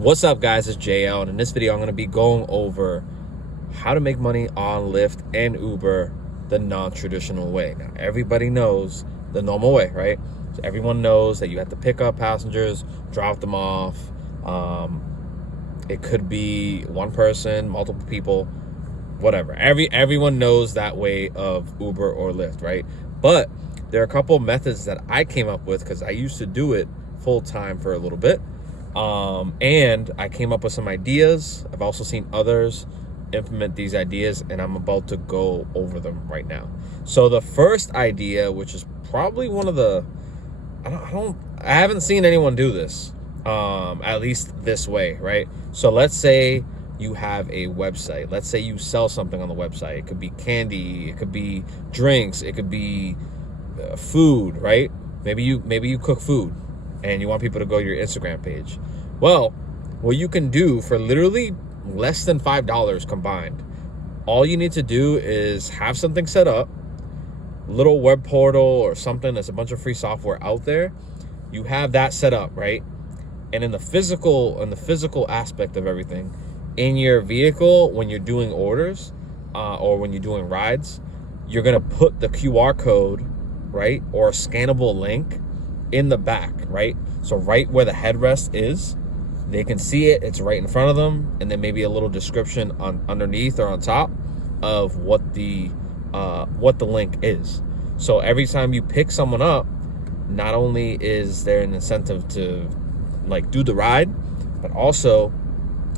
What's up, guys? It's JL, and in this video I'm going to be going over how to make money on Lyft and Uber the non-traditional way. Now, everybody knows the normal way, right? So everyone knows that you have to pick up passengers, drop them off. It could be one person, multiple people, whatever. Everyone knows that way of Uber or Lyft, right? But there are a couple methods that I came up with because I used to do it full time for a little bit. And I came up with some ideas. I've also seen others implement these ideas, and I'm about to go over them right now. So the first idea, which is probably one of the, I haven't seen anyone do this, at least this way, right? So let's say you have a website. Let's say you sell something on the website. It could be candy, it could be drinks, it could be food, right? Maybe you cook food and you want people to go to your Instagram page. Well, what you can do for literally less than $5 combined, all you need to do is have something set up, little web portal or something. There's a bunch of free software out there. You have that set up, right? And in the physical aspect of everything, in your vehicle, when you're doing orders or when you're doing rides, you're gonna put the QR code, right, or a scannable link in the back, right? So right where the headrest is, they can see it. It's right in front of them, and then maybe a little description on underneath or on top of what the link is. So every time you pick someone up, not only is there an incentive to like do the ride, but also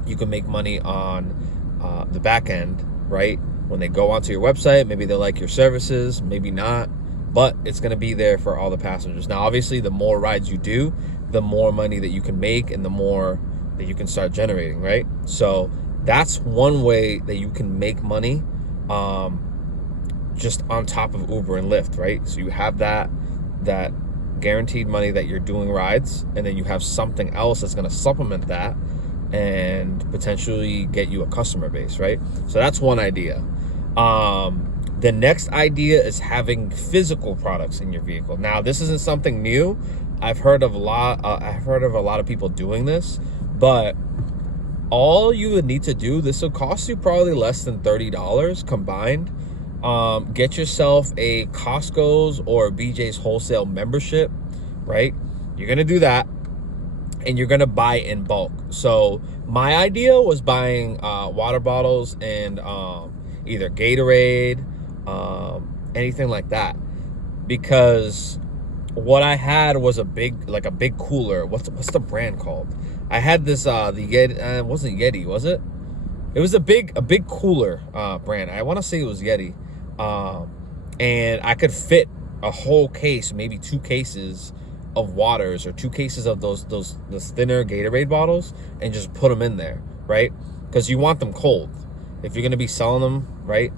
you can make money on the back end, right? When they go onto your website, maybe they like your services, maybe not, but it's going to be there for all the passengers. Now, obviously, the more rides you do, the more money that you can make and the more that you can start generating, right? So that's one way that you can make money just on top of Uber and Lyft, right? So you have that guaranteed money that you're doing rides, and then you have something else that's going to supplement that and potentially get you a customer base, right? So that's one idea. The next idea is having physical products in your vehicle. Now, this isn't something new. I've heard of a lot of people doing this, but all you would need to do, this will cost you probably less than $30 combined. Get yourself a Costco's or BJ's wholesale membership, right? You're gonna do that, and you're gonna buy in bulk. So my idea was buying water bottles and either Gatorade, anything like that, because what I had was a big cooler. What's the brand called? I had this the Yeti. It wasn't Yeti, was it? It was a big cooler brand. I want to say it was Yeti, and I could fit a whole case, maybe 2 cases of waters or 2 cases of those thinner Gatorade bottles, and just put them in there, right? Because you want them cold. If you're gonna be selling them, right,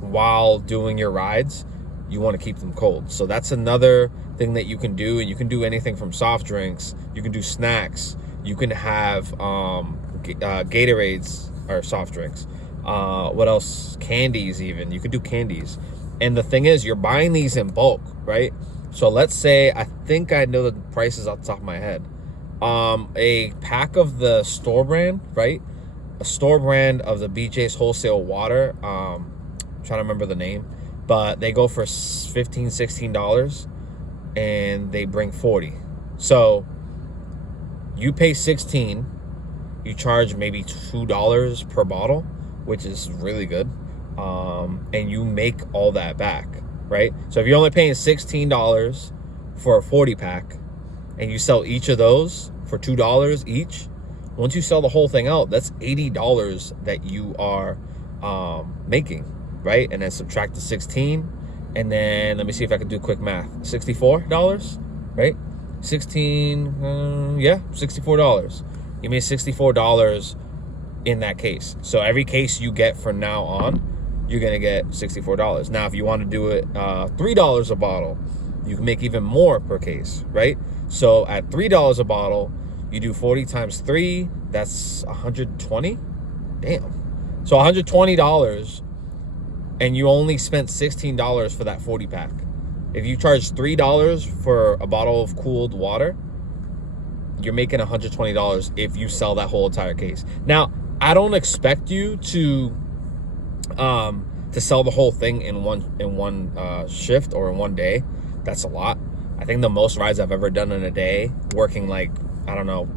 while doing your rides, you want to keep them cold. So that's another thing that you can do. And you can do anything from soft drinks, you can do snacks, you can have Gatorades or soft drinks, what else, candies. Even you could do candies. And the thing is, you're buying these in bulk, right? So let's say, I think I know the prices off the top of my head. A pack of the store brand, right? A store brand of the BJ's wholesale water, I'm trying to remember the name, but they go for $15, $16, and they bring 40. So you pay 16, you charge maybe $2 per bottle, which is really good, and you make all that back, right? So if you're only paying $16 for a 40 pack, and you sell each of those for $2 each, once you sell the whole thing out, that's $80 that you are making, right? And then subtract the 16, and then let me see if I can do quick math. $64, right? 16, yeah, $64. You made $64 in that case. So every case you get from now on, you're gonna get $64. Now, if you want to do it $3 a bottle, you can make even more per case, right? So at $3 a bottle, you do 40 times 3, that's 120. Damn. So $120, and you only spent $16 for that 40 pack. If you charge $3 for a bottle of cooled water, you're making $120 if you sell that whole entire case. Now, I don't expect you to sell the whole thing in one shift or in one day. That's a lot. I think the most rides I've ever done in a day, working like, I don't know,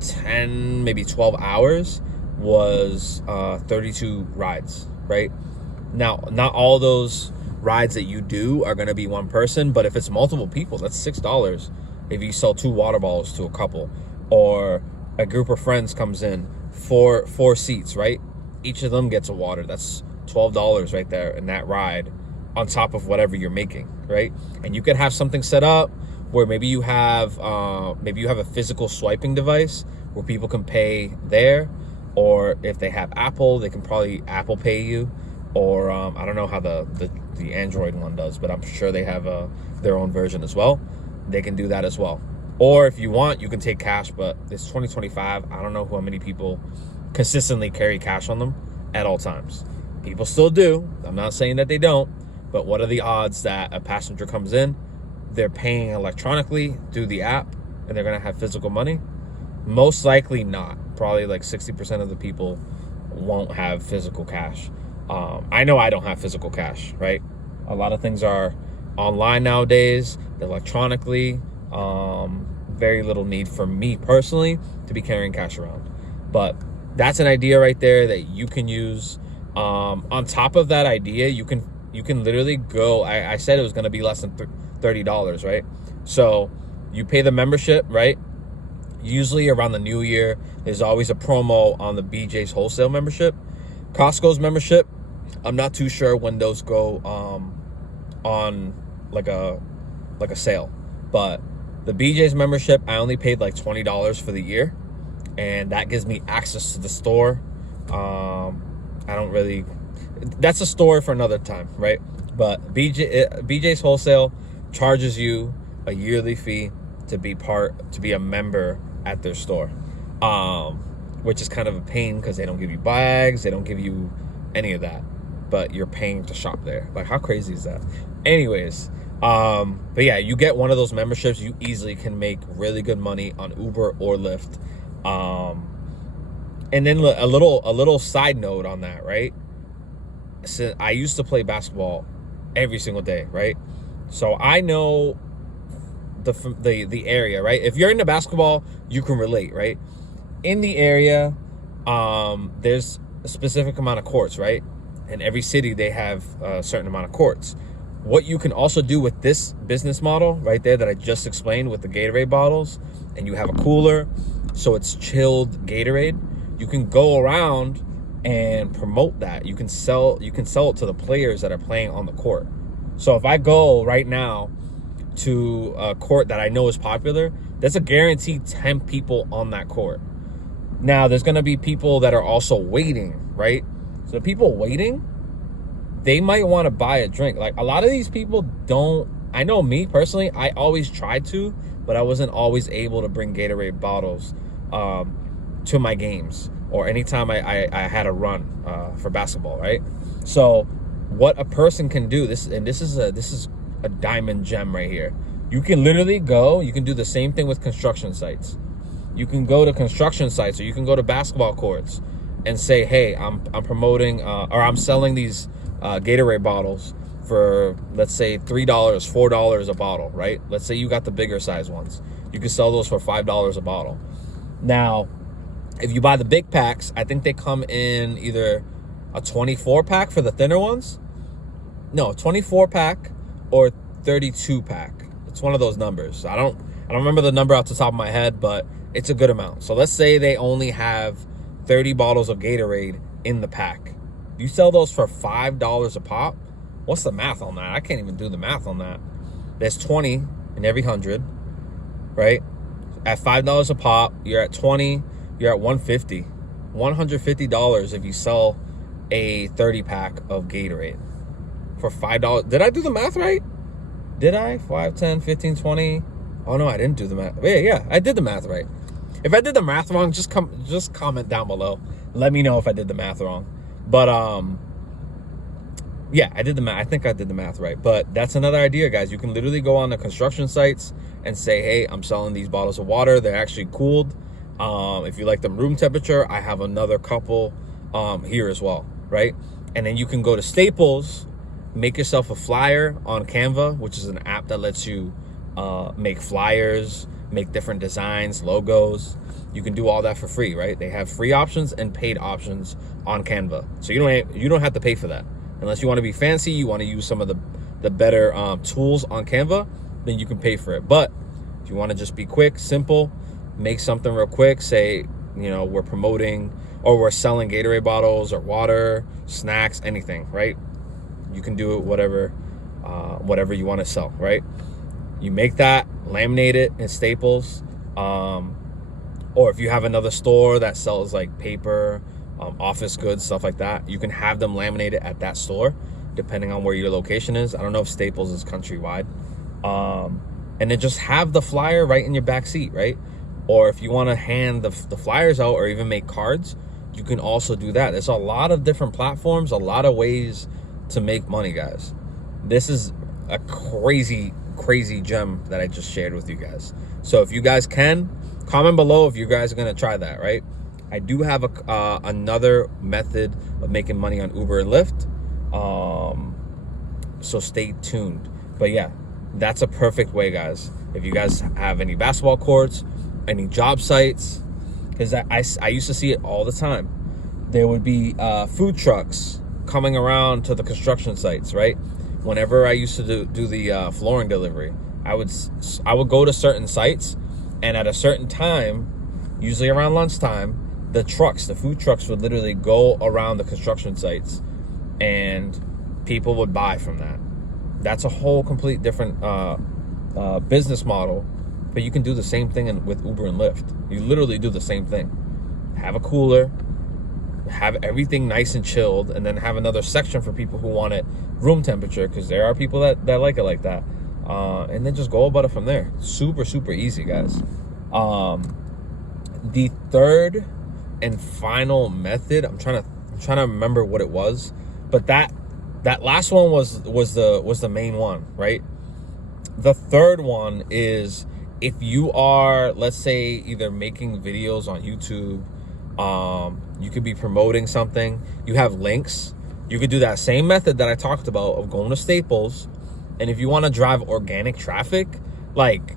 10, maybe 12 hours, was 32 rides, right? Now, not all those rides that you do are going to be one person, but if it's multiple people, that's $6 if you sell 2 water bottles to a couple, or a group of friends comes in, four seats, right? Each of them gets a water. That's $12 right there in that ride, on top of whatever you're making, right? And you could have something set up where maybe you have a physical swiping device where people can pay there, or if they have Apple, they can probably Apple Pay you, or I don't know how the Android one does, but I'm sure they have their own version as well. They can do that as well. Or if you want, you can take cash, but it's 2025. I don't know how many people consistently carry cash on them at all times. People still do. I'm not saying that they don't, but what are the odds that a passenger comes in, they're paying electronically through the app, and they're going to have physical money? Most likely not. Probably like 60% of the people won't have physical cash. I know I don't have physical cash, right? A lot of things are online nowadays, electronically. Very little need for me personally to be carrying cash around. But that's an idea right there that you can use. On top of that idea, you can literally go, I said it was going to be less than $30, right? So you pay the membership, right? Usually around the new year, there's always a promo on the BJ's wholesale membership. Costco's membership, I'm not too sure when those go on like a sale. But the BJ's membership, I only paid like $20 for the year, and that gives me access to the store. I don't really, that's a story for another time, right? But BJ's wholesale charges you a yearly fee to be a member at their store, which is kind of a pain because they don't give you bags, they don't give you any of that, but you're paying to shop there. Like, how crazy is that? Anyways, but yeah, you get one of those memberships, you easily can make really good money on Uber or Lyft. And then a little side note on that, right? So I used to play basketball every single day, right? So I know the area, right? If you're into basketball, you can relate, right? In the area, there's a specific amount of courts, right? In every city, they have a certain amount of courts. What you can also do with this business model right there that I just explained with the Gatorade bottles, and you have a cooler, so it's chilled Gatorade, you can go around and promote that. You can sell it to the players that are playing on the court. So if I go right now to a court that I know is popular, there's a guaranteed 10 people on that court. Now, there's going to be people that are also waiting, right? So the people waiting, they might want to buy a drink. Like, a lot of these people don't, I know me personally, I always tried to, but I wasn't always able to bring Gatorade bottles to my games or anytime I had a run for basketball, right? So what a person can do, this is a diamond gem right here. You can literally go, you can do the same thing with construction sites. You can go to construction sites, or you can go to basketball courts and say, hey, I'm promoting or I'm selling these Gatorade bottles for, let's say, $3, $4 a bottle, right? Let's say you got the bigger size ones. You can sell those for $5 a bottle. Now, if you buy the big packs, I think they come in either a 24 pack for the thinner ones. No, 24 pack or 32 pack. It's one of those numbers. I don't remember the number off the top of my head, but it's a good amount. So let's say they only have 30 bottles of Gatorade in the pack. You sell those for $5 a pop. What's the math on that? I can't even do the math on that. There's 20 in every 100, right? At $5 a pop, you're at 20, you're at $150. $150 if you sell a 30 pack of Gatorade for $5. Did I do the math right? Did I? 5, 10, 15, 20. Oh no, I didn't do the math. Yeah, I did the math right. If I did the math wrong, just comment down below. Let me know if I did the math wrong. But Yeah, I did the math. I think I did the math right. But that's another idea, guys. You can literally go on the construction sites and say, hey, I'm selling these bottles of water. They're actually cooled. If you like them room temperature, I have another couple here as well, right? And then you can go to Staples, make yourself a flyer on Canva, which is an app that lets you make flyers, make different designs, logos. You can do all that for free, right? They have free options and paid options on Canva. So you don't have to pay for that. Unless you want to be fancy, you want to use some of the better tools on Canva, then you can pay for it. But if you want to just be quick, simple, make something real quick, say, we're promoting or we're selling Gatorade bottles or water, snacks, anything, right? You can do it whatever you want to sell, right? You make that, laminate it in Staples, or if you have another store that sells like paper, office goods, stuff like that, you can have them laminated at that store, depending on where your location is. I don't know if Staples is countrywide. And then just have the flyer right in your back seat, right? Or if you want to hand the flyers out or even make cards, you can also do that. There's a lot of different platforms, a lot of ways to make money, guys. This is a crazy gem that I just shared with you guys. So if you guys can, comment below if you guys are going to try that, right? I do have another method of making money on Uber and Lyft. So stay tuned. But yeah, that's a perfect way, guys. If you guys have any basketball courts, any job sites, because I used to see it all the time. There would be food trucks coming around to the construction sites, right? Whenever I used to do the flooring delivery, I would go to certain sites, and at a certain time, usually around lunchtime, the food trucks would literally go around the construction sites and people would buy from that. That's a whole complete different business model, but you can do the same thing with Uber and Lyft. You literally do the same thing. Have a cooler, have everything nice and chilled, and then have another section for people who want it room temperature, because there are people that like it like that. And then just go about it from there. Super easy, guys. The third and final method, I'm trying to remember what it was, but that last one was the main one, right? The third one is, if you are, let's say, either making videos on YouTube, you could be promoting something, you have links, you could do that same method that I talked about of going to Staples. And if you want to drive organic traffic, like,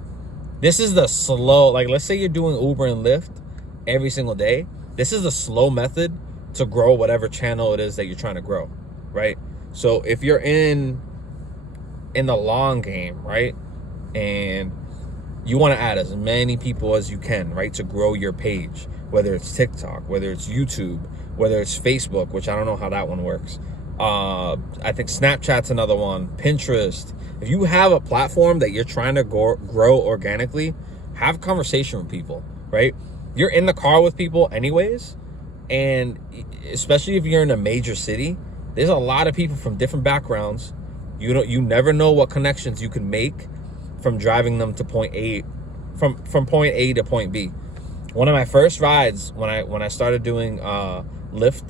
this is the slow, like, let's say you're doing Uber and Lyft every single day. This is the slow method to grow whatever channel it is that you're trying to grow, right? So if you're in the long game, right, and you want to add as many people as you can, right, to grow your page, whether it's TikTok, whether it's YouTube, whether it's Facebook, which I don't know how that one works. I think Snapchat's another one, Pinterest. If you have a platform that you're trying to grow organically, have a conversation with people, right? You're in the car with people anyways, and especially if you're in a major city, there's a lot of people from different backgrounds. You never know what connections you can make from driving them to point A, from point A to point B. One of my first rides when I started doing Lyft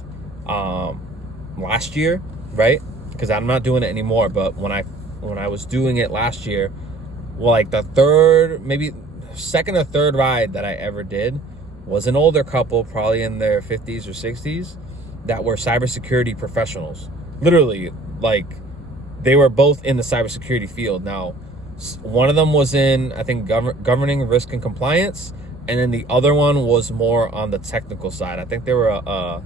last year, right? Because I'm not doing it anymore, but when I was doing it last year, well, like the second or third ride that I ever did was an older couple, probably in their 50s or 60s, that were cybersecurity professionals. Literally, like, they were both in the cybersecurity field. Now, one of them was in, I think, governing risk and compliance, and then the other one was more on the technical side. I think they were a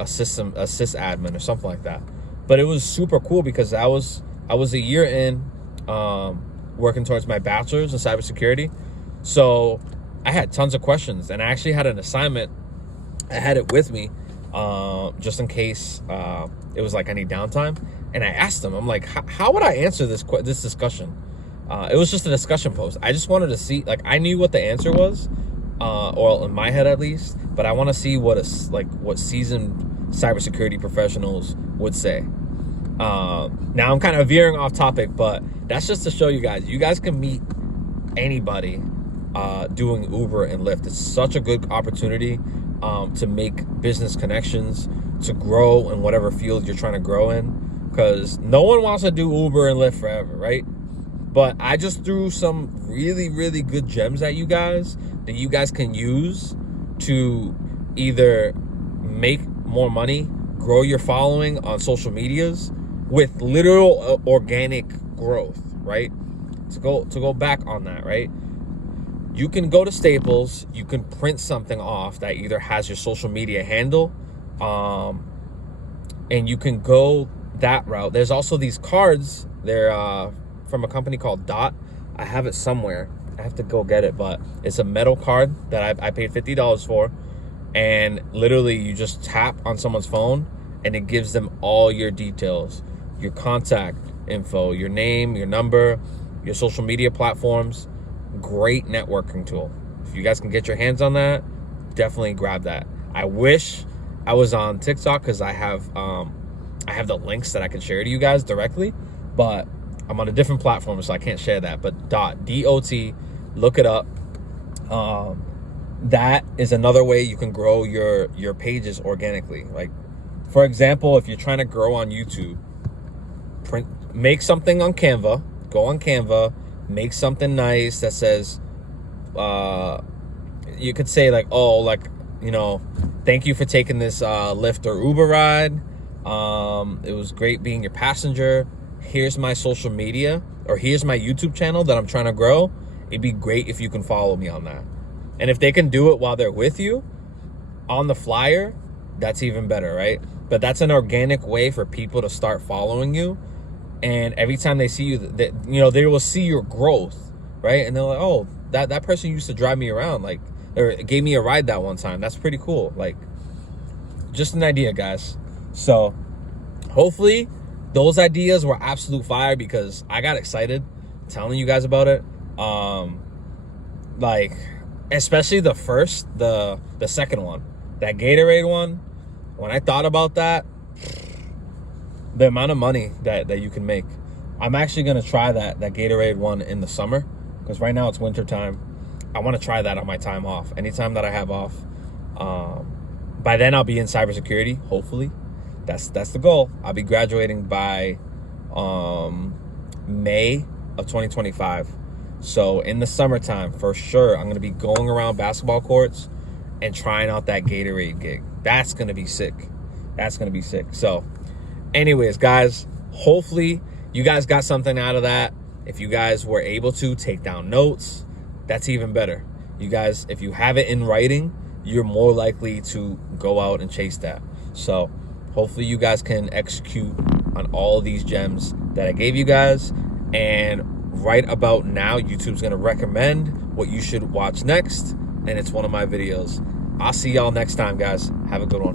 sysadmin or something like that. But it was super cool because I was a year in, working towards my bachelor's in cybersecurity. So I had tons of questions, and I actually had an assignment. I had it with me, just in case it was like any downtime. And I asked them, I'm like, how would I answer this discussion? It was just a discussion post. I just wanted to see, like, I knew what the answer was, or in my head at least, but I want to see what seasoned cybersecurity professionals would say. Now I'm kind of veering off topic, but that's just to show you guys can meet anybody doing Uber and Lyft. It's such a good opportunity to make business connections, to grow in whatever field you're trying to grow in. because no one wants to do Uber and Lyft forever, right? But I just threw some really, really good gems at you guys that you guys can use to either make more money, grow your following on social medias with literal organic growth, right? To go back on that, right? You can go to Staples, you can print something off that either has your social media handle, and you can go that route. There's also these cards. They're from a company called Dot. I have it somewhere. I have to go get it, but it's a metal card that I paid $50 for, and literally you just tap on someone's phone and it gives them all your details, your contact info, your name, your number, your social media platforms. Great networking tool. If you guys can get your hands on that, definitely grab that. I wish I was on TikTok because I have the links that I can share to you guys directly, but I'm on a different platform, so I can't share that. But DOT, look it up. That is another way you can grow your pages organically. Like, for example, if you're trying to grow on YouTube, make something on Canva. Go on Canva, make something nice that says, you could say like, oh, like, you know, thank you for taking this Lyft or Uber ride. It was great being your passenger. Here's my social media, or here's my YouTube channel that I'm trying to grow. It'd be great if you can follow me on that. And if they can do it while they're with you on the flyer, that's even better, right? But that's an organic way for people to start following you. And every time they see you, they will see your growth, right? And they're like, oh, that person used to drive me around, like, or gave me a ride that one time. That's pretty cool. Like, just an idea, guys. So hopefully those ideas were absolute fire, because I got excited telling you guys about it. Like, especially the second one, that Gatorade one. When I thought about that, the amount of money that you can make. I'm actually going to try that Gatorade one in the summer, because right now it's winter time. I want to try that on my time off. Anytime that I have off. By then I'll be in cybersecurity, hopefully. That's the goal. I'll be graduating by May of 2025. So in the summertime, for sure, I'm going to be going around basketball courts and trying out that Gatorade gig. That's going to be sick. That's going to be sick. So anyways, guys, hopefully you guys got something out of that. If you guys were able to take down notes, that's even better. You guys, if you have it in writing, you're more likely to go out and chase that. So hopefully you guys can execute on all of these gems that I gave you guys. And right about now, YouTube's going to recommend what you should watch next. And it's one of my videos. I'll see y'all next time, guys. Have a good one.